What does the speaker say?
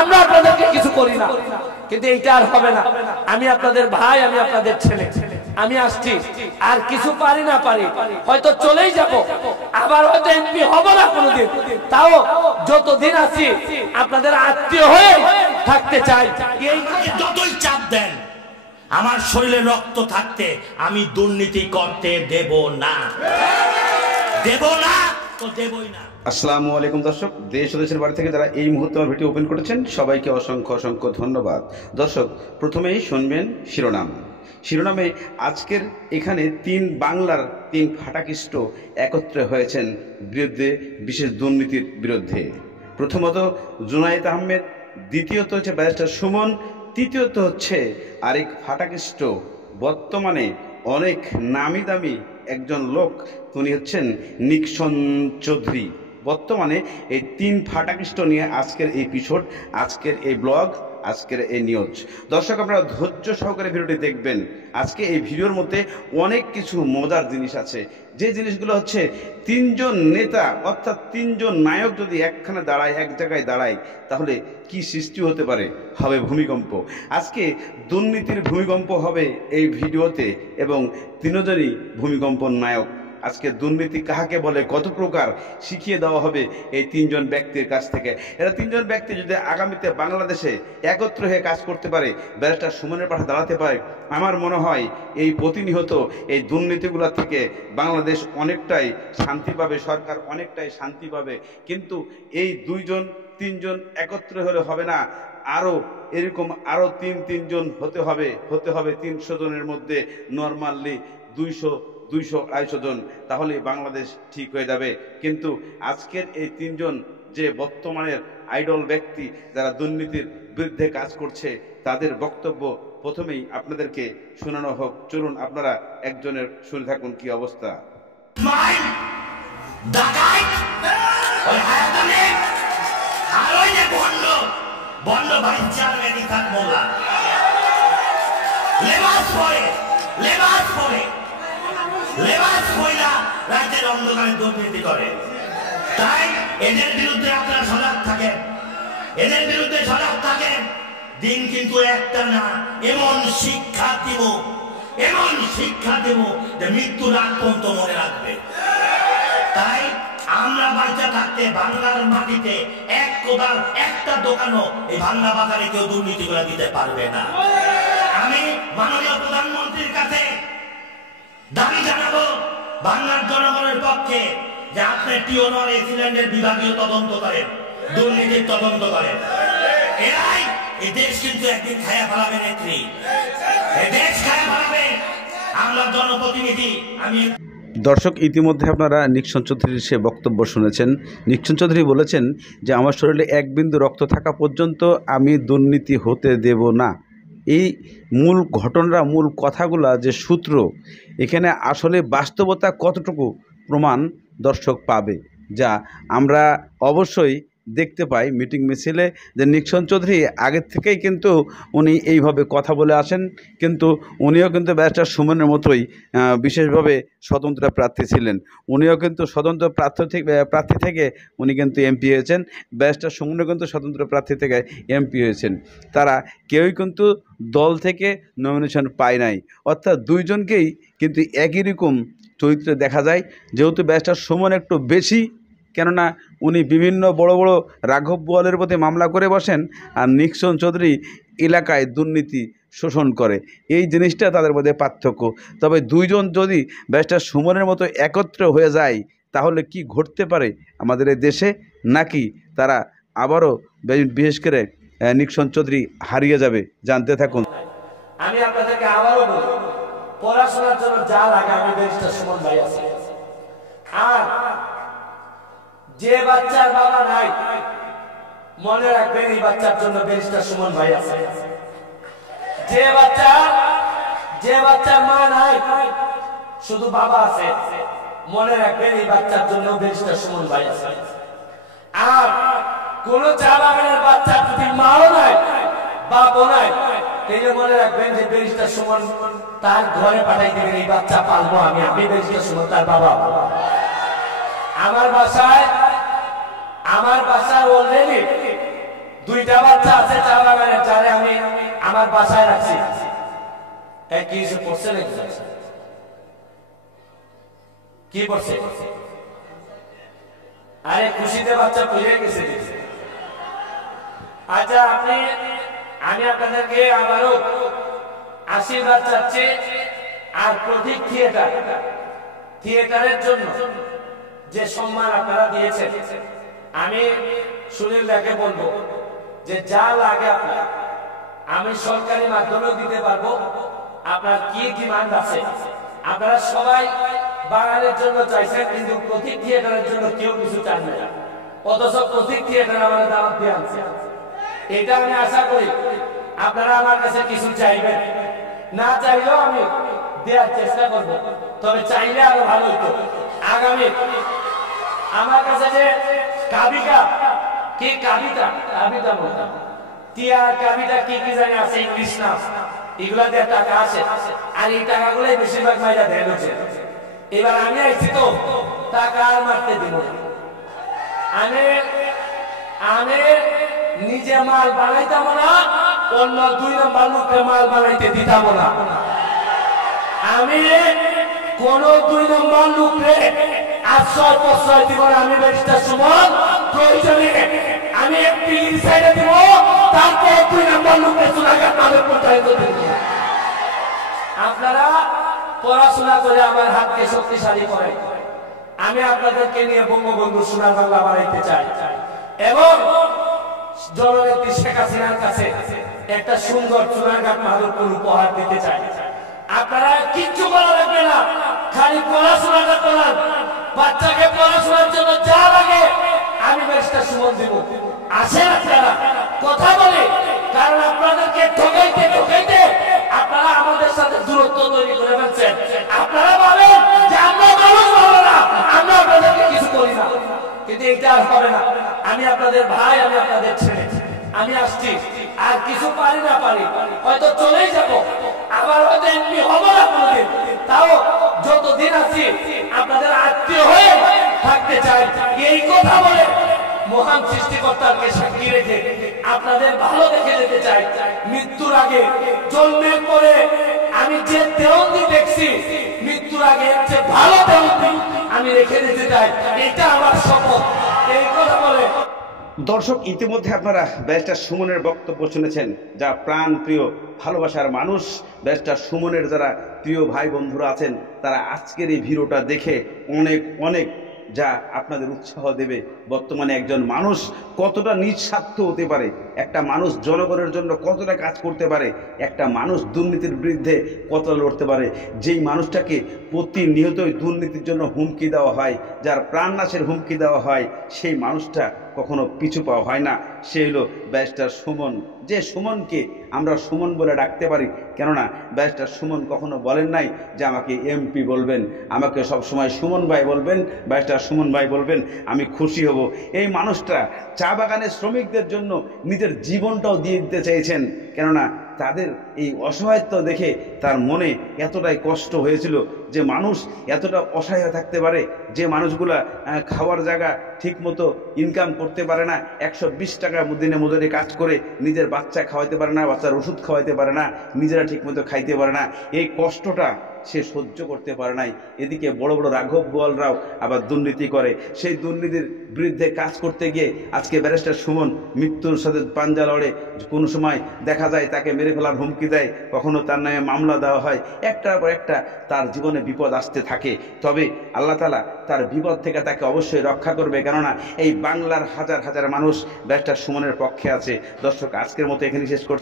আমরা আপনাদেরকে কিছু করি না, কিন্তু এইটা আর হবে না। আমি আপনাদের ভাই, আমি আপনাদের ছেলে, আমি আসছি, আর কিছু পারি না পারি হয়তো চলেই যাব, আবার হয়তো এমপি হব না কোনোদিন, তাও যতদিন আছি আপনাদের আত্মীয় হয়ে থাকতে চাই। যতই চাপ দেন, আমার শরীরে রক্ত থাকতে আমি দুর্নীতি করতে দেব না, দেব না তো দেবই না। আসসালামু আলাইকুম দর্শক, দেশ ও দেশের বাড়ি থেকে যারা এই মুহূর্তে আমার ভিডিও ওপেন করেছেন সবাইকে অসংখ্য অসংখ্য ধন্যবাদ। দর্শক, প্রথমেই শুনবেন শিরোনামে আজকের এখানে বাংলার তিন ফাটাকিষ্ট একত্রে হয়েছেন বিরুদ্ধে, বিশেষ দুর্নীতির বিরুদ্ধে। প্রথমত জুনায়েদ আহমেদ, দ্বিতীয়ত হচ্ছে ব্যারিস্টার সুমন, তৃতীয়ত হচ্ছে আরেক ফাটাকিষ্ট, বর্তমানে অনেক নামি দামি একজন লোক, উনি হচ্ছেন নিক্সন চৌধুরী। বর্তমানে এই তিন ফাটাকিষ্ট নিয়ে আজকের এই এপিসোড, আজকের এই ব্লগ, আজকের এই নিউজ। দর্শক, আপনারা ধৈর্য সহকারে ভিডিওটি দেখবেন। আজকে এই ভিডিওর মধ্যে অনেক কিছু মজার জিনিস আছে, যে জিনিসগুলো হচ্ছে তিনজন নেতা অর্থাৎ তিনজন নায়ক যদি একখানে দাঁড়ায়, এক জায়গায় দাঁড়ায়, তাহলে কি সৃষ্টি হতে পারে? হবে ভূমিকম্প। আজকে দুর্নীতির ভূমিকম্প হবে এই ভিডিওতে, এবং তিনজনই ভূমিকম্প নায়ক। আজকে দুর্নীতি কাহাকে বলে, কত প্রকার, শিখিয়ে দেওয়া হবে এই তিনজন ব্যক্তির কাছ থেকে। এরা তিনজন ব্যক্তি যদি আগামীতে বাংলাদেশে একত্র হয়ে কাজ করতে পারে, ব্যারিস্টার সুমনের পাশে দাঁড়াতে পারে, আমার মনে হয় এই প্রতিনিয়ত এই দুর্নীতিগুলো থেকে বাংলাদেশ অনেকটাই শান্তি পাবে, সরকার অনেকটাই শান্তি পাবে। কিন্তু এই তিনজন একত্র হলে হবে না, আরও এরকম আরও তিনজন হতে হবে 300 জনের মধ্যে নর্মালি 200-250 জন, তাহলে বাংলাদেশ ঠিক হয়ে যাবে। কিন্তু আজকের এই তিনজন যে বর্তমানের আইডল ব্যক্তি, যারা দুর্নীতির বিরুদ্ধে কাজ করছে, তাদের বক্তব্য প্রথমেই আপনাদেরকে শোনানো হোক। চলুন আপনারা একজনের শুনে থাকুন কি অবস্থা। রাজ্যের অন্ধকারে দুর্নীতি করে, তাই এদের বিরুদ্ধে আপনারা সজাগ থাকেন, এদের বিরুদ্ধে সজাগ থাকেন। দিন কিন্তু একটা না, এমন শিক্ষা দেব যে মৃত্যুর আগ পর্যন্ত মনে রাখবে। তাই আমরা বাঁচা থাকতে বাংলার মাটিতে এক কোদাল একটা দোকানও এই ভাঙ্গা বাজারে কেউ দুর্নীতি করে দিতে পারবে না। আমি মাননীয় প্রধানমন্ত্রীর কাছে দাবি জানাবো বাংলার জনগণের পক্ষে, যে আপনি টিওনর এক্সিলেন্টের বিভাগীয় তদন্ত করেন, দুর্নীতির তদন্ত করেন। এরাই এই দেশ কিন্তু একদিন খায়া ফেলাবে নেত্রী, এই দেশ খায়া ফেলাবে। আমরা জনপ্রতিনিধি। আমি দর্শক, ইতিমধ্যে আপনারা নিক্সন চৌধুরীর সে বক্তব্য শুনেছেন। নিক্সন চৌধুরী বলেছেন যে আমার শরীরে এক বিন্দু রক্ত থাকা পর্যন্ত আমি দুর্নীতি হতে দেব না। এই মূল ঘটনার মূল কথাগুলা যে সূত্র, এখানে আসলে বাস্তবতা কতটুকু প্রমাণ দর্শক পাবে, যা আমরা অবশ্যই দেখতে পাই মিটিং মিছিলে, যে নিক্সন চৌধুরী আগের থেকেই কিন্তু উনি এইভাবে কথা বলে আসেন, কিন্তু উনিও কিন্তু ব্যারিস্টার সুমনের মতোই বিশেষভাবে স্বতন্ত্র প্রার্থী ছিলেন। উনিও কিন্তু স্বতন্ত্র প্রার্থী থেকে উনি কিন্তু এমপি হয়েছেন, ব্যারিস্টার সুমনও কিন্তু স্বতন্ত্র প্রার্থী থেকে এমপি হয়েছেন। তারা কেউই কিন্তু দল থেকে নমিনেশন পায় নাই, অর্থাৎ দুইজনকেই কিন্তু একই রকম চরিত্রে দেখা যায়। যেহেতু ব্যারিস্টার সুমন একটু বেশি, কেননা উনি বিভিন্ন বড় বড় রাঘব বোয়ালের প্রতি মামলা করে বসেন, আর নিক্সন চৌধুরী এলাকায় দুর্নীতি শোষণ করে। এই জিনিসটা তাদের মধ্যে পার্থক্য। তবে দুইজন যদি ব্যারিস্টার সুমনের মতো একত্র হয়ে যায়, তাহলে কি ঘটতে পারে আমাদের এই দেশে, নাকি তারা আবারও বিশেষ করে নিক্সন চৌধুরী হারিয়ে যাবে? জানতে থাকুন। আমি আপনাদেরকে আবারও বলি, পড়াশোনার জন্য যা লাগে আমি ব্যারিস্টার সুমন ভাই আছে। আর যে বাচ্চার বাবা নাই, মনে রাখবেন এই বাচ্চার জন্য ব্যারিস্টার সুমন ভাই আছে। যে বাচ্চার মা নাই, শুধু বাবা আছে, মনে রাখবেন এই বাচ্চার জন্য ব্যারিস্টার সুমন ভাই আছে। আর কোন চা বাগানের বাচ্চার যদি মাও নাই, বাপও নাই, তাহলে মনে রাখবেন যে ব্যারিস্টার সুমন তার ঘরে পাঠাই দেবেন, এই বাচ্চা পালবো আমি ব্যারিস্টার সুমন তার বাবা। আমার বাসায় অলরেডি দুইটা বাচ্চা আছে চা বাগানের, চারে আমি আমার বাসায় রাখছি। কি কিছু পড়ছে নাকি? কি পড়ছে? আরে খুশিতে বাচ্চা পড়ে গেছে। আচ্ছা আমি আপনাদেরকে আবারও আশীর্বাদ চাচ্ছি। আর প্রতীক থিয়েটারের জন্য যে সম্মান আপনারা দিয়েছেন, আমি সুনীল দাকে বলবো যে যা লাগে আপনার আমি সরকারি মাধ্যমেও দিতে পারবো। আপনার কি ডিমান্ড আছে? আপনারা সবাই বাঙালির জন্য চাইছেন, কিন্তু প্রতীক থিয়েটারের জন্য কেউ কিছু চান না, অথচ প্রতীক থিয়েটার আমাদের দাওয়াত দিয়ে আনছে। এটা আমি আশা করি আপনারা আমার কাছে কিছু চাইবেন, না চাইলেও আমি দেওয়ার চেষ্টা করব, তবে চাইলে আরো ভালো হইতো। আগামী আমার কাছে যে কবিতা বলতাম, টিয়ার কবিতা কি জানি আছে, ইংলিশ না, এগুলা দিয়ে টাকা আসে, আর এই টাকাগুলোই বেশিরভাগ মাইরা দেন হচ্ছে। এবার আমি আইছি তো টাকা আর মারতে দিব না। আমি নিজে মাল বানাইতাম না, অন্য 2 নম্বর লোককে মাল বানাইতে দিতাম না। আমি কোন 2 নম্বর লোককে আশ্রয় প্রশ্রয় দিব না। আমি ব্যারিস্টার সুমন প্রয়োজনে আমি একটি সাইডে দিব, তারপর 2 নম্বর লোককে চুনাঘাট মালের প্রচারিত দিব। আপনারা পড়াশোনা করে আমার হাতকে শক্তিশালী করেন। আমি আপনাদেরকে নিয়ে বঙ্গবন্ধু সোনার বাংলা বানাইতে চাই এবং জননেত্রী শেখ হাসিনার কাছে একটা সুন্দর চুনাঘাট মাধবপুর উপহার দিতে চাই। আপনারা কিচ্ছু করা লাগবে না, খালি পড়াশোনাটা করান। বাচ্চাকে পড়াশোনার জন্য যা লাগে আমি ব্যারিস্টার সুমন দিব। আসেন আপনারা কথা বলে, কারণ আপনাদেরকে ঠকাইতে আপনারা আমাদের সাথে দূরত্ব তৈরি করে ফেলছেন। আপনারা ভাবেন যে আমরা মানুষ ভালো না, আমরা আপনাদেরকে কিছু করি না, কিন্তু এটা আর হবে না। আমি আপনাদের ভাই, আমি আপনাদের ছেলে, আমি আসছি। আর কিছু পারি না পারি হয়তো চলেই যাব, আবার হয়তো এমপি হব না কোনোদিন, তাও যতদিন আছি আপনাদের আত্মীয় হয়ে থাকতে চাই। এই কথা বলে মহান সৃষ্টিকর্তাকে সাক্ষী রেখে আপনাদের ভালো দেখে যেতে চাই। মৃত্যুর আগে, জন্মের পরে আমি যে দেওয়ানি দেখছি, মৃত্যুর আগে যে ভালো দেওয়ানি আমি রেখে যেতে চাই, এটা আমার শপথ। এই কথা বলে দর্শক, ইতিমধ্যে আপনারা ব্যারিস্টার সুমনের বক্তব্য শুনেছেন, যা প্রাণ প্রিয় ভালোবাসার মানুষ ব্যারিস্টার সুমনের যারা প্রিয় ভাই বন্ধুরা আছেন, তারা আজকের এই ভিডিওটা দেখে অনেক যা আপনাদের উৎসাহ দেবে। বর্তমানে একজন মানুষ কতটা নিঃস্বার্থ হতে পারে, একটা মানুষ জনগণের জন্য কতটা কাজ করতে পারে, একটা মানুষ দুর্নীতির বিরুদ্ধে কতটা লড়তে পারে। যেই মানুষটাকে প্রতিনিয়তই দুর্নীতির জন্য হুমকি দেওয়া হয়, যার প্রাণনাশের হুমকি দেওয়া হয়, সেই মানুষটা কখনো পিছু পাওয়া হয় না। সে হলো ব্যারিস্টার সুমন। যে সুমনকে আমরা সুমন বলে ডাকতে পারি, কেননা ব্যারিস্টার সুমন কখনো বলেন নাই যে আমাকে এমপি বলবেন, আমাকে সবসময় সুমন ভাই বলবেন, ব্যারিস্টার সুমন ভাই বলবেন, আমি খুশি হব। এই মানুষটা চা বাগানের শ্রমিকদের জন্য নিজের জীবনটাও দিয়ে দিতে চাইছেন, কেননা তাদের এই অসহায়ত্ব দেখে তার মনে এতটাই কষ্ট হয়েছিল যে মানুষ এতটা অসহায় থাকতে পারে, যে মানুষগুলা খাওয়ার জায়গা ঠিক মতো ইনকাম করতে পারে না, 120 টাকা দিনে মজুরি কাজ করে নিজের বাচ্চা খাওয়াইতে পারে না, বাচ্চার ওষুধ খাওয়াইতে পারে না, নিজেরা ঠিক মতো খাইতে পারে না। এই কষ্টটা সে সহ্য করতে পারে নাই। এদিকে বড় বড় রাঘব বোয়ালরাও আবার দুর্নীতি করে, সেই দুর্নীতির বিরুদ্ধে কাজ করতে গিয়ে আজকে ব্যারিস্টার সুমন মৃত্যুর সাথে পাঞ্জা লড়ে। কোনো সময় দেখা যায় তাকে মেরে ফেলার হুমকি দেয়, কখনো তার নামে মামলা দেওয়া হয়, একটার পর একটা তার জীবনে বিপদ আসতে থাকে। তবে আল্লাহ তাআলা তার বিপদ থেকে তাকে অবশ্যই রক্ষা করবে, কেননা এই বাংলার হাজার হাজার মানুষ ব্যারিস্টার সুমনের পক্ষে আছে। দর্শক, আজকের মতো এখানে শেষ করছি।